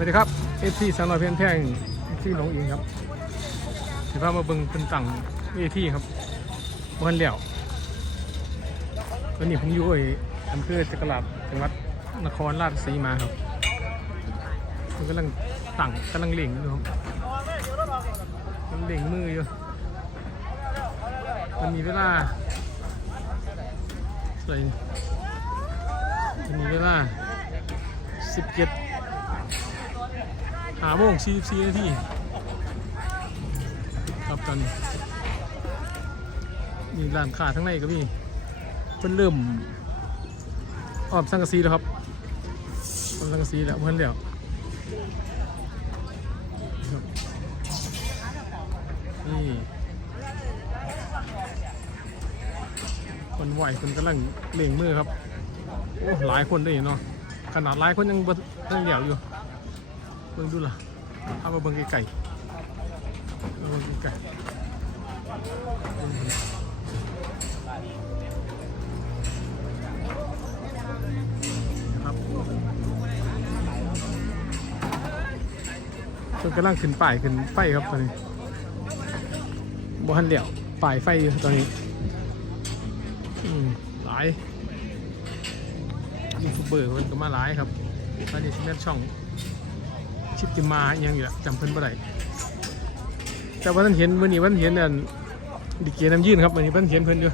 วัสดีครับเอฟซีสาวน้อยเพียนแพงชื่อหลงอิงครับถือว่ามาเบิ่งเป็นตั้งเวทีครับวันเหลี่ยววันนี้ผมอยู่ไอ้อำเภอจักราชจังหวัดนครราชสีมาครับมันกำลังตั้งกำลังเล่งอยู่ครับกำลังเล่งมืออยู่มันมีเวลาอะไรมันมีเวลาสิบเจ็ด หาโมง44นาทีครับตอนนี้มีร้านค้าทั้งในก็มีเพิ่นเริ่มออมสังกะสีแล้วครับออมสังกะสีแล้วเพิ่นแล้วคนี่คนไหวคนกำลังเล่งมือครับโอ้หลายคนเลยเนาะขนาดหลายคนยังบ่ทันเหลียวอยู่ บิ่งดูล่ะเอามาเบิ่งไก่ๆเบิ่งไก่ๆครับเพิ่นกำลังขึ้นป้ายขึ้นไฟครับตอนนี้บ่ทันเหลี่ยวป้ายไฟอยู่ตอนนี้อืมหลายยูทูบเบอร์มันก็มาหลายครับตอนนี้นแม่ช่อง ชิปจิมาอิหยังอยู่ละจำเพิ่นบ่ได้แต่ว่าท่านเห็นวันนี้วันเห็นอันดิเกียน้ำยื่นครับวันนี้เพิ่นเห็นเพิ่นอยู่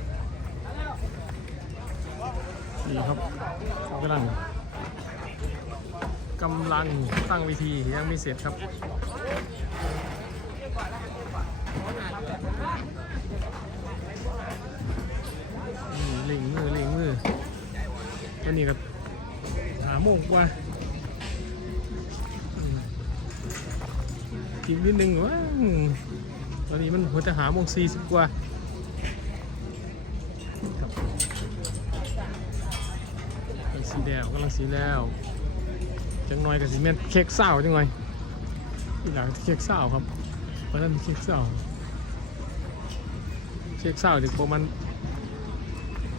นี่ครับกำลังกำลังตั้งวิธียังไม่เสร็จครับนี่เล่งมือเล่งมือวันนี้ก็หาโมงกว่า ทีมนิดนึงว่าตอนนี้มันหัวจะหาโมงสี่สิบกว่าครับกำลังสีแล้วกำลังสีแล้วจังน้อยกับสีเมนเค้กเศร้าจังหน่อยอีหลังเค้กเศร้าครับเพราะนั้นเค้กเศร้าเค้กเศร้าเดี๋ยวประมาณ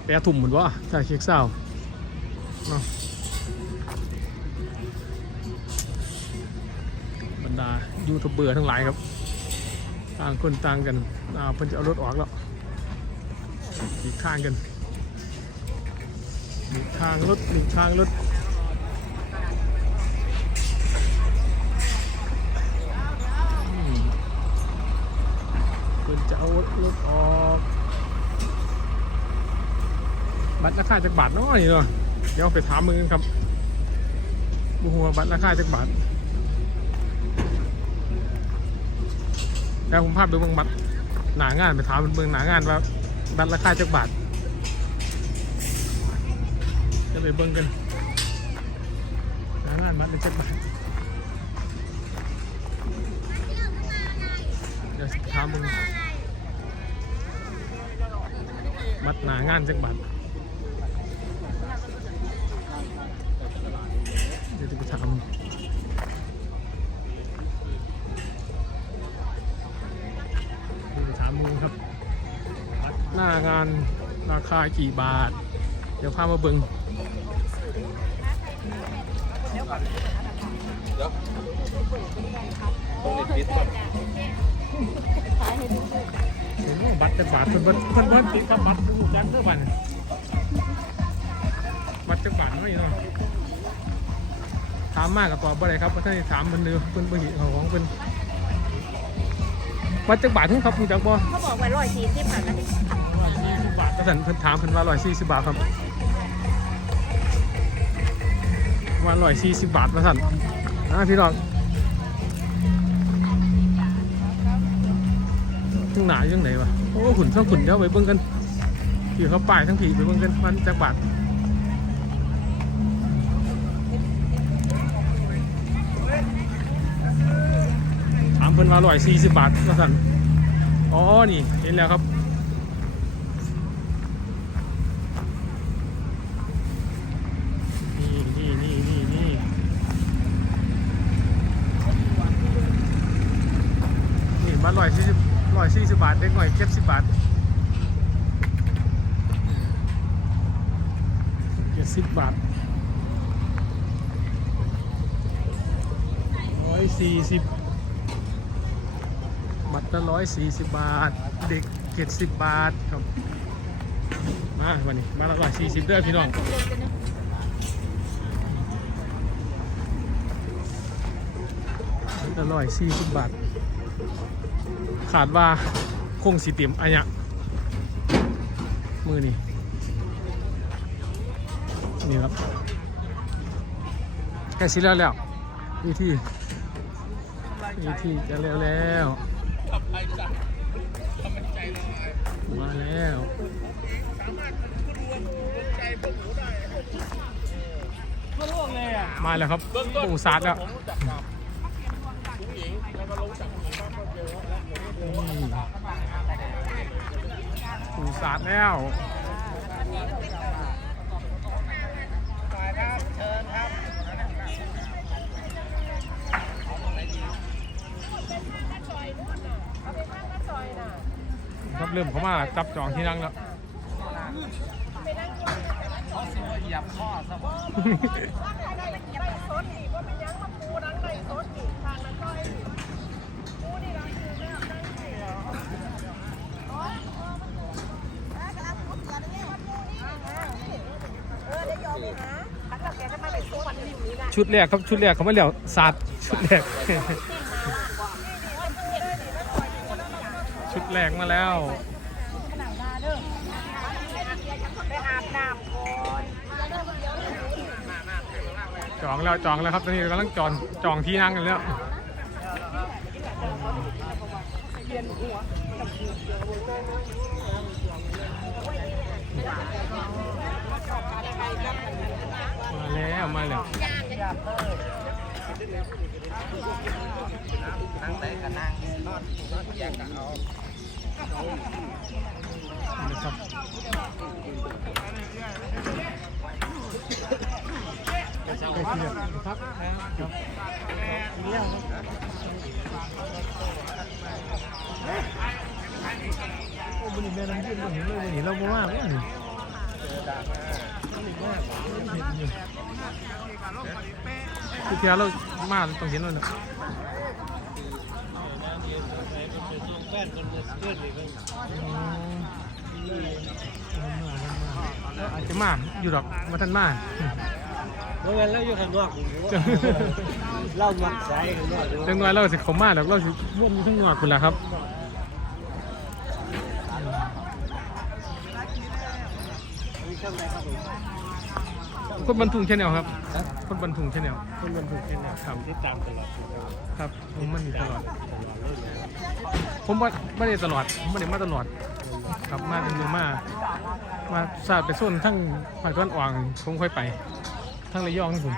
แปดถุ่มเหมือนว่าถ้าเค้กเศร้าเนาะบรรดา ยูทูบเบอร์ทั้งหลายครับ ต่างคนต่างกันอ่าเพิ่นจะเอารถออกแล้วอีกทางกันอีกทางรถอีกทางรถเพิ่นจะเอารถออกบัตรราคาจากบาทเนาะนี่เนาะเดี๋ยวไปถามมึงกันครับบัวบัตรราคาจากบาท แล้วผมภาพดูเบิ่งบัตรหนางานไปถามเบิ่งหนางานว่าบัตรราคาจักบาทจะไปเบิ่งกันหนางานบัตรละจักบาทเดี๋ยวถามเบิ่งบัตรหนางานจักบาท หน้างานราคากี่บาท เดี๋ยวพามาเบิงโอ้โหบัตรจะบาทเพิ่นเพิ่นเพิ่นเพิ่นติดกับบัตรดูจันเท่าบัตรบัตรจะบาทเท่าไหร่เนาะถามมากกับตอบบ่ได้ครับเพราะท่านถามเพิ่นเดือเพิ่นบ่เห็นของเพิ่นบัตรจะบาทเท่าครับคุณจักบ่เขาบอกไว้ร้อยสี่สิบค่ะ ก็ร้อยสี่สิบบาทก็สันเพิ่นถามเพิ่นว่าร้อยสี่สิบบาทครับว่าร้อยสี่สิบบาทมาสั่นนะพี่น้องทั้งหนาอยู่จังไหนวะโอ้ขุนเท่าขุนเดี๋ยวไปเบิ่งกันขี่เขาป้ายทั้งผีไปเบิ่งกันมันจักบาทถามเพิ่นว่าร้อยสี่สิบบาทมาสั่นอ๋อนี่เห็นแล้วครับ นี่นี่นี่นี่นี่นี่มา ร้อยสี่สิบร้อยสี่สิบบาทเด็กหน่อยเก็บสิบบาทเก็บสิบบาทสี่สิบบัตรละร้อยสี่สิบบาท เด็กเจ็ดสิบบาทครับมาวันนี้มาละร้อยสี่สิบเด้อพี่น้องบัตรละร้อยสี่สิบบาท ขาดว่าคงสีเต็มอันเนี้ยมือนี่นี่ครับใกล้สิแล้วแล้ววิธีวิธีจะแล้วแล้วมาแล้วมาแล้วครับปูซัดแล้ว นี่ปูซัดแล้วครับเริ่มเข้ามาจับจองที่นั่งแล้วเหยียบข้อสม ชุดแรกครับชุดแรกเขาไม่เหลียวศาสตร์ชุดแรก ชุดแรกมาแล้ว จองแล้วจองแล้วครับตอนนี้กำลังจองจองที่นั่งกันแล้ว มาแล้วมาแล้วนั่งไหนก็นั่งนอนนอนแยกกันเอานะครับไปที่เดียวครับครับโอ้มันนี่แม่น้ำยืดมันเห็นเลยมันเห็นเราบ่มากเลยนี่ คือเทียเรามาต้องเห็นเลยนะแฟนคนมือเพื่อนเลยอาจจะมาอยู่ดอกมาทันมาแล้วเวลาอยู่ข้างนอกเล่ามักใส่ข้างนอกจังน้อยเราสิเขามาดอกเราสิม่วนอยู่ทั้งหนวดคุณล่ะครับ คนบันทุงแชนแนลครับคนบันทุงแชนแนลคนมันถูกเป็นคำที่ตามตลอดครับผมมันอยู่ตลอด ผมว่าไม่ได้ตลอดผมไม่ได้มาตลอด ครับมาเป็นมือมา มาสาดไปส่วนทั้งฝ่ายต้นอ่างผมค่อยไป ทั้งระยองญี่ปุ่น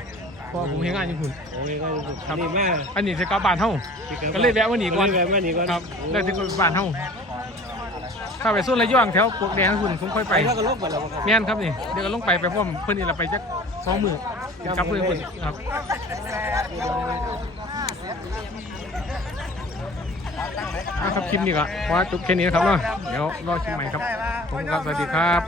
เพราะว่าผมเห็นงานญี่ปุ่นโอ้ยก็ครับนี่แม่อันนี้จะกลับบ้านเท่าก็เลยแวะมาหนีก่อนเลยแวะมาหนีก่อนครับเลยถึงบ้านเท่า ถ้าไปส่วนระยองแถวปลวกแดงญี่ปุ่นผมค่อยไปไปแล้วก็ลบไปแล้วครับแม่นครับนี่เดี๋ยวก็ลงไปไปพร้อมเพื่อนนี่เราไปจักสองมือถึงกลับเพื่อนเพิ่นครับอะครับคลิปนี้ก็พอจบแค่นี้นะครับเนาะเดี๋ยวรอคลิปใหม่ครับผมครับสวัสดีครับ